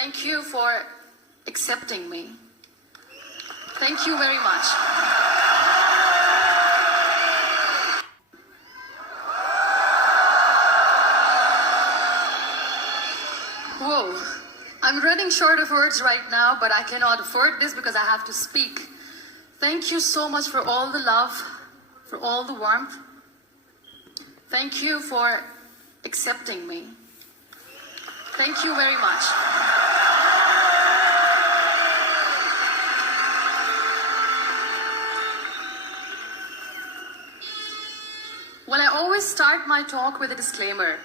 Thank you for accepting me. Thank you very much. Whoa, I'm running short of words right now, but I cannot afford this because I have to speak. Thank you so much for all the love, for all the warmth. Thank you for accepting me. Thank you very much. Well, I always start my talk with a disclaimer.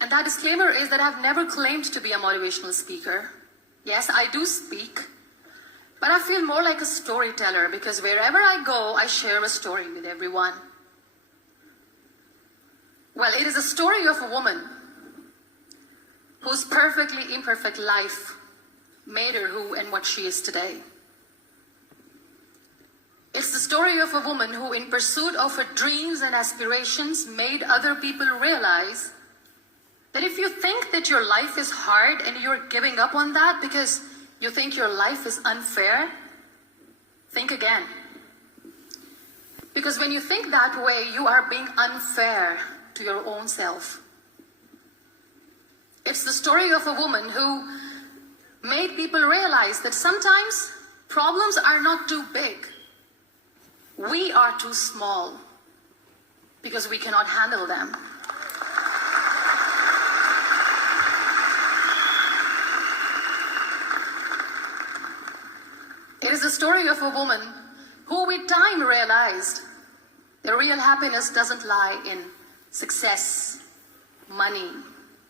And that disclaimer is that I've never claimed to be a motivational speaker. Yes, I do speak, but I feel more like a storyteller because wherever I go, I share a story with everyone. Well, it is a story of a woman whose perfectly imperfect life made her who and what she is today. It's the story of a woman who, in pursuit of her dreams and aspirations, made other people realize that if you think that your life is hard and you're giving up on that because you think your life is unfair, think again. Because when you think that way, you are being unfair to your own self. It's the story of a woman who made people realize that sometimes problems are not too big. We are too small because we cannot handle them. It is the story of a woman who with time realized that real happiness doesn't lie in success, money,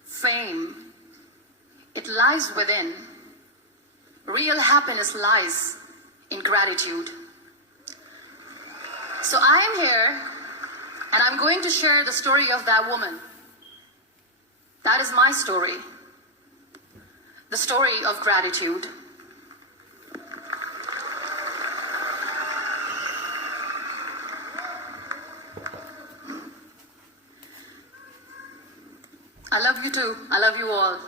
fame. It lies within. Real happiness lies in gratitude. So I am here, and I'm going to share the story of that woman. That is my story. The story of gratitude. I love you too. I love you all.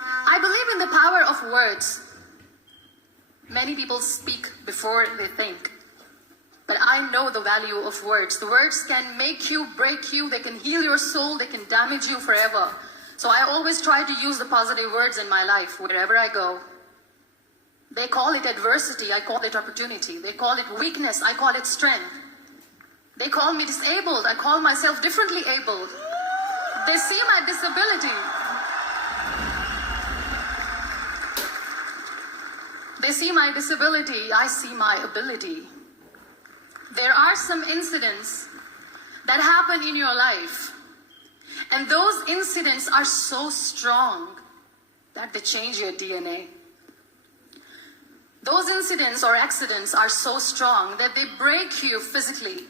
I believe in the power of words. Many people speak before they think. But I know the value of words. The words can make you, break you, they can heal your soul, they can damage you forever. So I always try to use the positive words in my life wherever I go. They call it adversity, I call it opportunity. They call it weakness, I call it strength. They call me disabled, I call myself differently abled. They see my disability. They see my disability, I see my ability. There are some incidents that happen in your life, and those incidents are so strong that they change your DNA. Those incidents or accidents are so strong that they break you physically.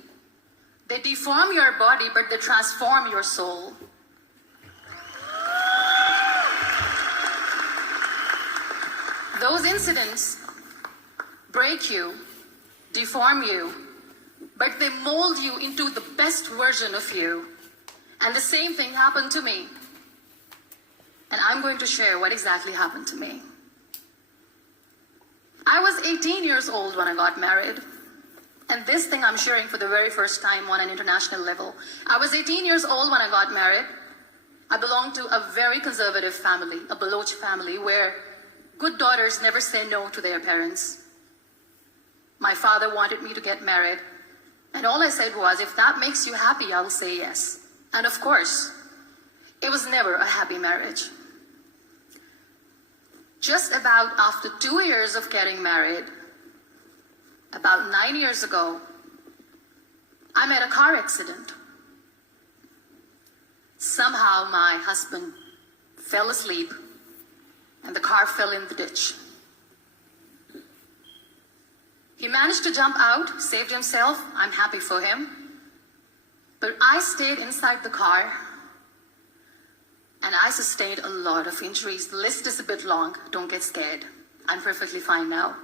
They deform your body, but they transform your soul. Those incidents break you, deform you, but they mold you into the best version of you. And the same thing happened to me. And I'm going to share what exactly happened to me. I was 18 years old when I got married. And this thing I'm sharing for the very first time on an international level. I was 18 years old when I got married. I belonged to a very conservative family, a Baloch family, where good daughters never say no to their parents. My father wanted me to get married. And all I said was, if that makes you happy, I will say yes. And of course, it was never a happy marriage. Just about after 2 years of getting married, about 9 years ago, I met a car accident. Somehow my husband fell asleep and the car fell in the ditch. He managed to jump out, saved himself. I'm happy for him. But I stayed inside the car and I sustained a lot of injuries. The list is a bit long. Don't get scared. I'm perfectly fine now.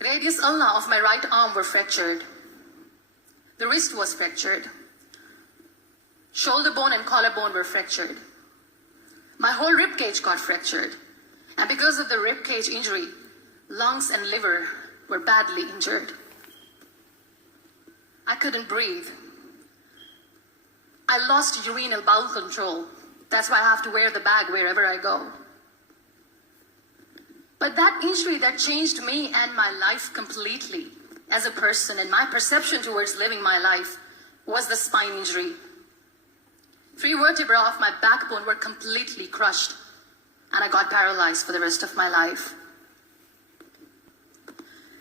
Radius ulna of my right arm were fractured. The wrist was fractured. Shoulder bone and collarbone were fractured. My whole rib cage got fractured. And because of the rib cage injury, lungs and liver were badly injured. I couldn't breathe. I lost urinary bowel control. That's why I have to wear the bag wherever I go. But that injury that changed me and my life completely as a person and my perception towards living my life was the spine injury. 3 vertebrae of my backbone were completely crushed, and I got paralyzed for the rest of my life.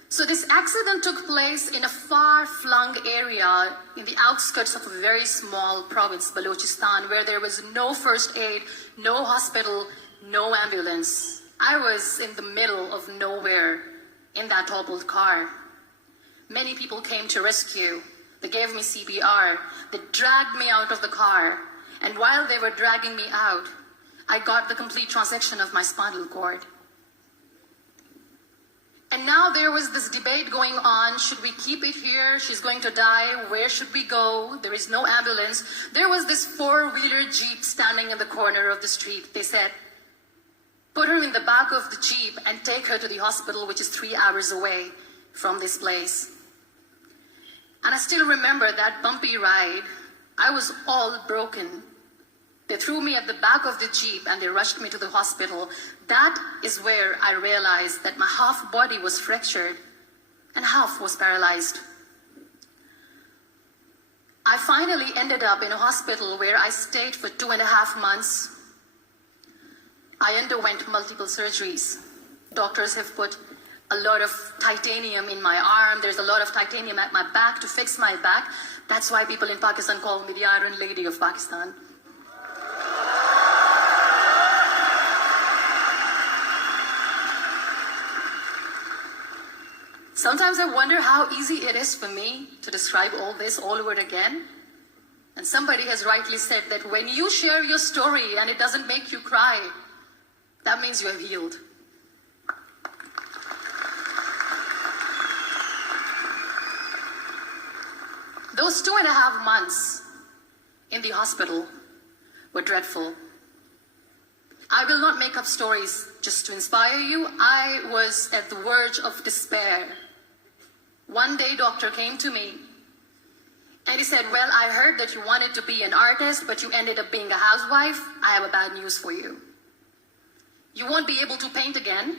So this accident took place in a far-flung area in the outskirts of a very small province, Balochistan, where there was no first aid, no hospital, no ambulance. I was in the middle of nowhere in that toppled car. Many people came to rescue. They gave me CPR. They dragged me out of the car. And while they were dragging me out, I got the complete transection of my spinal cord. And now there was this debate going on. Should we keep it here? She's going to die. Where should we go? There is no ambulance. There was this 4-wheeler Jeep standing in the corner of the street. They said, put her in the back of the Jeep and take her to the hospital, which is 3 hours away from this place. And I still remember that bumpy ride. I was all broken. They threw me at the back of the Jeep and they rushed me to the hospital. That is where I realized that my half body was fractured and half was paralyzed. I finally ended up in a hospital where I stayed for 2.5 months. I underwent multiple surgeries. Doctors have put a lot of titanium in my arm. There's a lot of titanium at my back to fix my back. That's why people in Pakistan call me the Iron Lady of Pakistan. Sometimes I wonder how easy it is for me to describe all this all over again. And somebody has rightly said that when you share your story and it doesn't make you cry, that means you have healed. Those 2.5 months in the hospital were dreadful. I will not make up stories just to inspire you. I was at the verge of despair. One day, doctor came to me and he said, well, I heard that you wanted to be an artist, but you ended up being a housewife. I have a bad news for you. You won't be able to paint again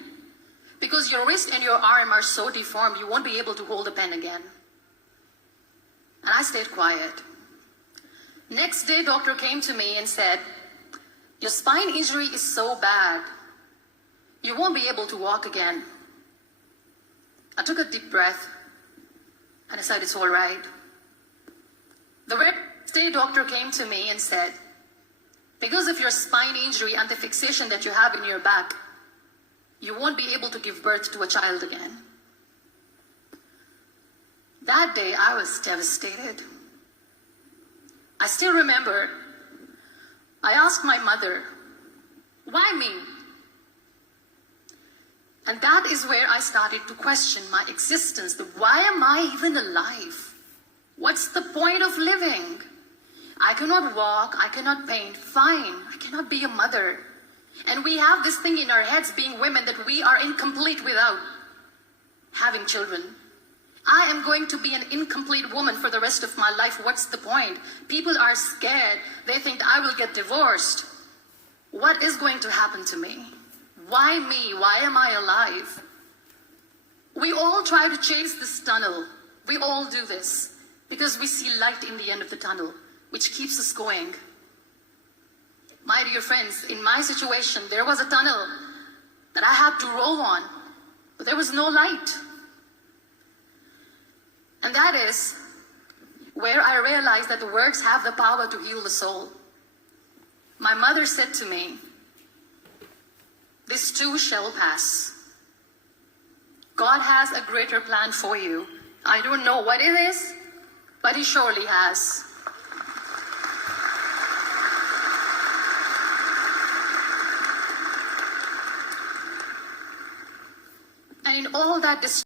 because your wrist and your arm are so deformed, you won't be able to hold a pen again. And I stayed quiet. Next day, doctor came to me and said, your spine injury is so bad, you won't be able to walk again. I took a deep breath and I said, it's all right. The next day, doctor came to me and said, because of your spine injury and the fixation that you have in your back, you won't be able to give birth to a child again. That day, I was devastated. I still remember, I asked my mother, why me? And that is where I started to question my existence. Why am I even alive? What's the point of living? I cannot walk, I cannot paint, fine, I cannot be a mother. And we have this thing in our heads, being women, that we are incomplete without having children. I am going to be an incomplete woman for the rest of my life. What's the point? People are scared. They think I will get divorced. What is going to happen to me? Why me? Why am I alive? We all try to chase this tunnel. We all do this because we see light in the end of the tunnel, which keeps us going. My dear friends, in my situation, there was a tunnel that I had to roll on, but there was no light. And that is where I realized that the words have the power to heal the soul. My mother said to me, this too shall pass. God has a greater plan for you. I don't know what it is, but He surely has. And in all that